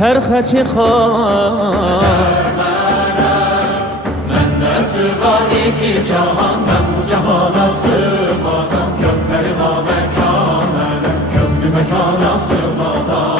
çərxə çıxar. Mənnəsi var iki cahan, mən bu cahana sığmazam. Kökləri naməkan mənə, köklü məkana sığmazam.